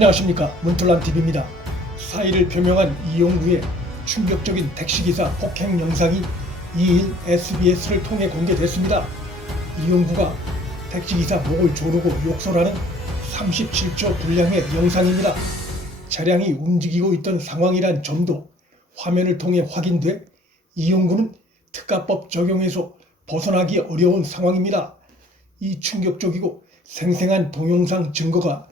안녕하십니까, 문틀란TV입니다. 사의를 표명한 이용구의 충격적인 택시기사 폭행 영상이 2일 SBS를 통해 공개됐습니다. 이용구가 택시기사 목을 조르고 욕설하는 37초 분량의 영상입니다. 차량이 움직이고 있던 상황이란 점도 화면을 통해 확인돼 이용구는 특가법 적용에서 벗어나기 어려운 상황입니다. 이 충격적이고 생생한 동영상 증거가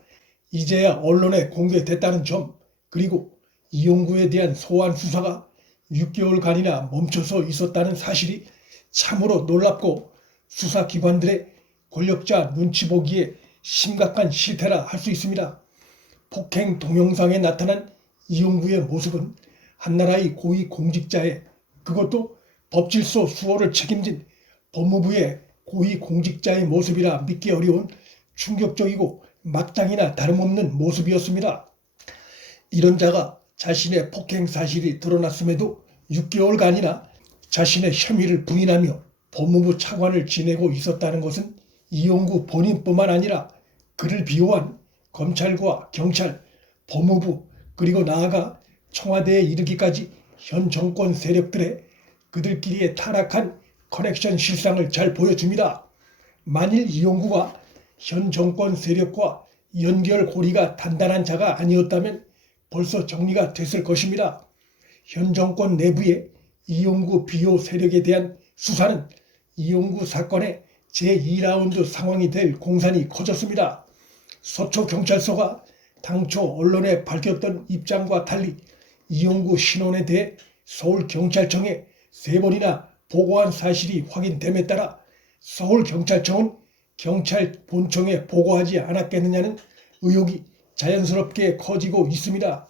이제야 언론에 공개됐다는 점, 그리고 이용구에 대한 소환 수사가 6개월간이나 멈춰서 있었다는 사실이 참으로 놀랍고 수사기관들의 권력자 눈치 보기에 심각한 실태라 할 수 있습니다. 폭행 동영상에 나타난 이용구의 모습은 한나라의 고위 공직자의, 그것도 법질서 수호를 책임진 법무부의 고위 공직자의 모습이라 믿기 어려운 충격적이고 막장이나 다름없는 모습이었습니다. 이런 자가 자신의 폭행 사실이 드러났음에도 6개월간이나 자신의 혐의를 부인하며 법무부 차관을 지내고 있었다는 것은 이용구 본인뿐만 아니라 그를 비호한 검찰과 경찰, 법무부, 그리고 나아가 청와대에 이르기까지 현 정권 세력들의 그들끼리의 타락한 커넥션 실상을 잘 보여줍니다. 만일 이용구가 현 정권 세력과 연결고리가 단단한 자가 아니었다면 벌써 정리가 됐을 것입니다. 현 정권 내부의 이용구 비호 세력에 대한 수사는 이용구 사건의 제2라운드 상황이 될 공산이 커졌습니다. 서초경찰서가 당초 언론에 밝혔던 입장과 달리 이용구 신원에 대해 서울경찰청에 3번이나 보고한 사실이 확인됨에 따라 서울경찰청은 경찰 본청에 보고하지 않았겠느냐는 의혹이 자연스럽게 커지고 있습니다.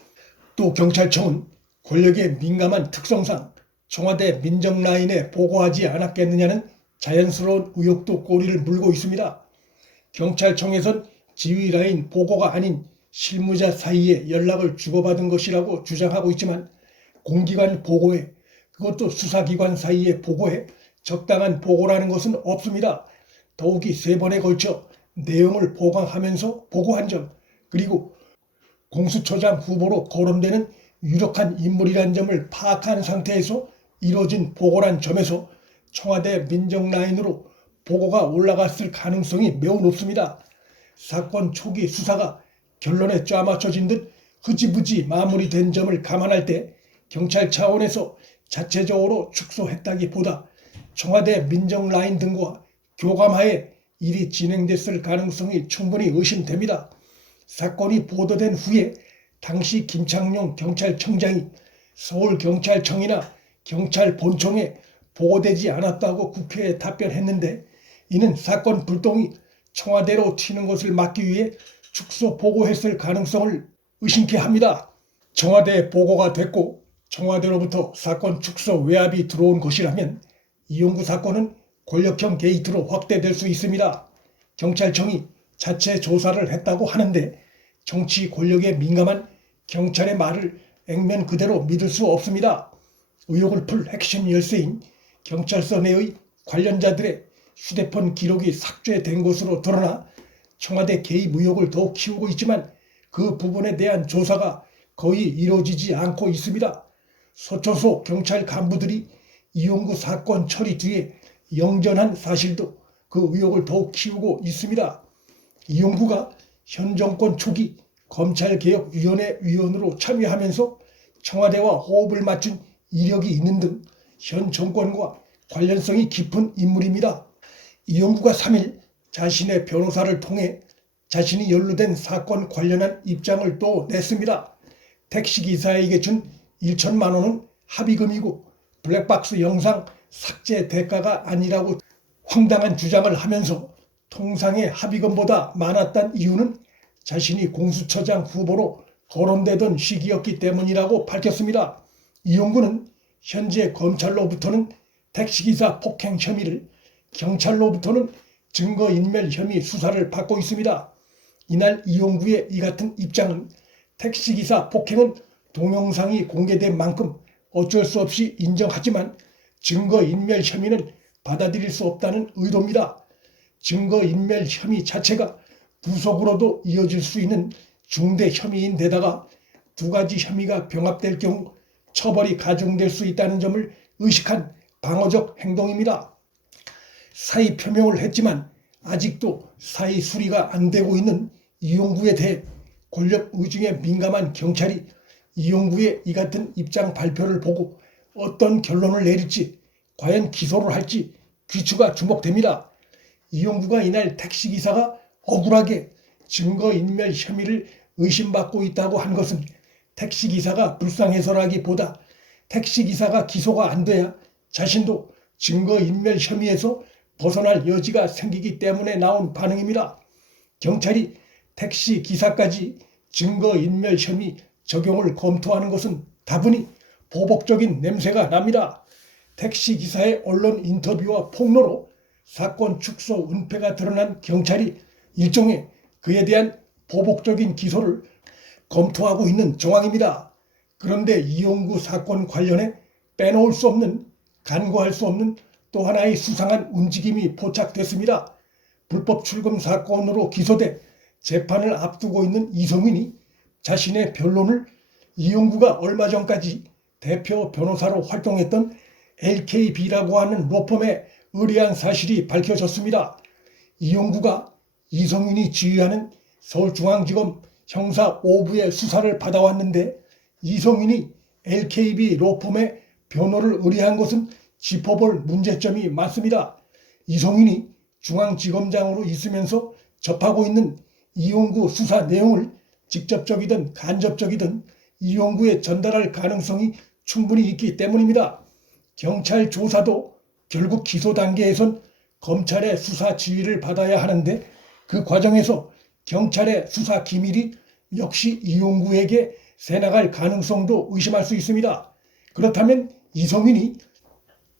또 경찰청은 권력의 민감한 특성상 청와대 민정라인에 보고하지 않았겠느냐는 자연스러운 의혹도 꼬리를 물고 있습니다. 경찰청에선 지휘라인 보고가 아닌 실무자 사이에 연락을 주고받은 것이라고 주장하고 있지만 공기관 보고에, 그것도 수사기관 사이에 보고에 적당한 보고라는 것은 없습니다. 더욱이 3번에 걸쳐 내용을 보강하면서 보고한 점, 그리고 공수처장 후보로 거론되는 유력한 인물이란 점을 파악한 상태에서 이뤄진 보고란 점에서 청와대 민정라인으로 보고가 올라갔을 가능성이 매우 높습니다. 사건 초기 수사가 결론에 짜맞춰진 듯 흐지부지 마무리된 점을 감안할 때 경찰 차원에서 자체적으로 축소했다기보다 청와대 민정라인 등과 교감하에 일이 진행됐을 가능성이 충분히 의심됩니다. 사건이 보도된 후에 당시 김창룡 경찰청장이 서울경찰청이나 경찰본청에 보고되지 않았다고 국회에 답변했는데, 이는 사건 불똥이 청와대로 튀는 것을 막기 위해 축소 보고했을 가능성을 의심케 합니다. 청와대에 보고가 됐고 청와대로부터 사건 축소 외압이 들어온 것이라면 이용구 사건은 권력형 게이트로 확대될 수 있습니다. 경찰청이 자체 조사를 했다고 하는데 정치 권력에 민감한 경찰의 말을 액면 그대로 믿을 수 없습니다. 의혹을 풀 핵심 열쇠인 경찰서 내의 관련자들의 휴대폰 기록이 삭제된 것으로 드러나 청와대 개입 의혹을 더욱 키우고 있지만 그 부분에 대한 조사가 거의 이루어지지 않고 있습니다. 서초소 경찰 간부들이 이용구 사건 처리 뒤에 영전한 사실도 그 의혹을 더욱 키우고 있습니다. 이용구가 현 정권 초기 검찰개혁위원회 위원으로 참여하면서 청와대와 호흡을 맞춘 이력이 있는 등 현 정권과 관련성이 깊은 인물입니다. 이용구가 3일 자신의 변호사를 통해 자신이 연루된 사건 관련한 입장을 또 냈습니다. 택시기사에게 준 1천만 원은 합의금이고 블랙박스 영상 삭제 대가가 아니라고 황당한 주장을 하면서 통상의 합의금보다 많았던 이유는 자신이 공수처장 후보로 거론되던 시기였기 때문이라고 밝혔습니다. 이용구는 현재 검찰로부터는 택시기사 폭행 혐의를, 경찰로부터는 증거인멸 혐의 수사를 받고 있습니다. 이날 이용구의 이 같은 입장은 택시기사 폭행은 동영상이 공개된 만큼 어쩔 수 없이 인정하지만 증거인멸 혐의는 받아들일 수 없다는 의도입니다. 증거인멸 혐의 자체가 구속으로도 이어질 수 있는 중대 혐의인데다가 두 가지 혐의가 병합될 경우 처벌이 가중될 수 있다는 점을 의식한 방어적 행동입니다. 사의 표명을 했지만 아직도 사의 수리가 안 되고 있는 이용구에 대해 권력 의중에 민감한 경찰이 이용구의 이 같은 입장 발표를 보고 어떤 결론을 내릴지, 과연 기소를 할지 귀추가 주목됩니다. 이용구가 이날 택시기사가 억울하게 증거인멸 혐의를 의심받고 있다고 한 것은 택시기사가 불쌍해서라기보다 택시기사가 기소가 안 돼야 자신도 증거인멸 혐의에서 벗어날 여지가 생기기 때문에 나온 반응입니다. 경찰이 택시기사까지 증거인멸 혐의 적용을 검토하는 것은 다분히 보복적인 냄새가 납니다. 택시기사의 언론 인터뷰와 폭로로 사건 축소 은폐가 드러난 경찰이 일종의 그에 대한 보복적인 기소를 검토하고 있는 정황입니다. 그런데 이용구 사건 관련해 빼놓을 수 없는, 간과할 수 없는 또 하나의 수상한 움직임이 포착됐습니다. 불법 출금 사건으로 기소돼 재판을 앞두고 있는 이성윤이 자신의 변론을 이용구가 얼마 전까지 대표 변호사로 활동했던 LKB라고 하는 로펌에 의뢰한 사실이 밝혀졌습니다. 이용구가 이성윤이 지휘하는 서울중앙지검 형사 5부의 수사를 받아왔는데 이성윤이 LKB 로펌에 변호를 의뢰한 것은 짚어볼 문제점이 많습니다. 이성윤이 중앙지검장으로 있으면서 접하고 있는 이용구 수사 내용을 직접적이든 간접적이든 이용구에 전달할 가능성이 충분히 있기 때문입니다. 경찰 조사도 결국 기소 단계에선 검찰의 수사 지휘를 받아야 하는데 그 과정에서 경찰의 수사 기밀이 역시 이용구에게 새나갈 가능성도 의심할 수 있습니다. 그렇다면 이성윤이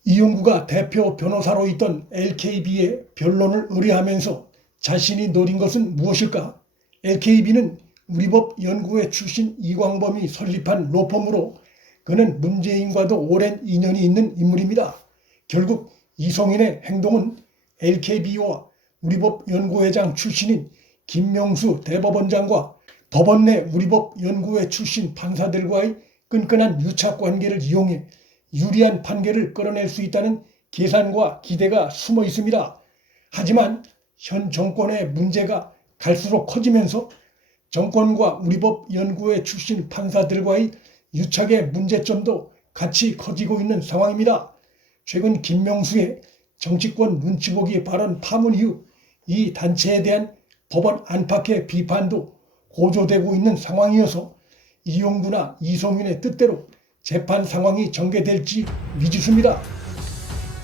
이용구가 대표 변호사로 있던 LKB에 변론을 의뢰하면서 자신이 노린 것은 무엇일까? LKB는 우리법 연구회 출신 이광범이 설립한 로펌으로 그는 문재인과도 오랜 인연이 있는 인물입니다. 결국 이성윤의 행동은 LKB와 우리법 연구회장 출신인 김명수 대법원장과 법원 내 우리법 연구회 출신 판사들과의 끈끈한 유착관계를 이용해 유리한 판결을 끌어낼 수 있다는 계산과 기대가 숨어 있습니다. 하지만 현 정권의 문제가 갈수록 커지면서 정권과 우리법 연구회 출신 판사들과의 유착의 문제점도 같이 커지고 있는 상황입니다. 최근 김명수의 정치권 눈치보기 발언 파문 이후 이 단체에 대한 법원 안팎의 비판도 고조되고 있는 상황이어서 이용구나 이성윤의 뜻대로 재판 상황이 전개될지 미지수입니다.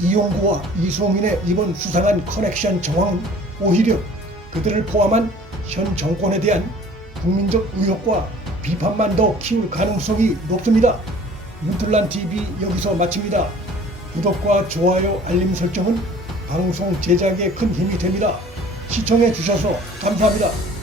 이용구와 이성윤의 이번 수상한 커넥션 정황은 오히려 그들을 포함한 현 정권에 대한 국민적 의혹과 비판만 더 키울 가능성이 높습니다. 문틀란TV 여기서 마칩니다. 구독과 좋아요, 알림 설정은 방송 제작에 큰 힘이 됩니다. 시청해 주셔서 감사합니다.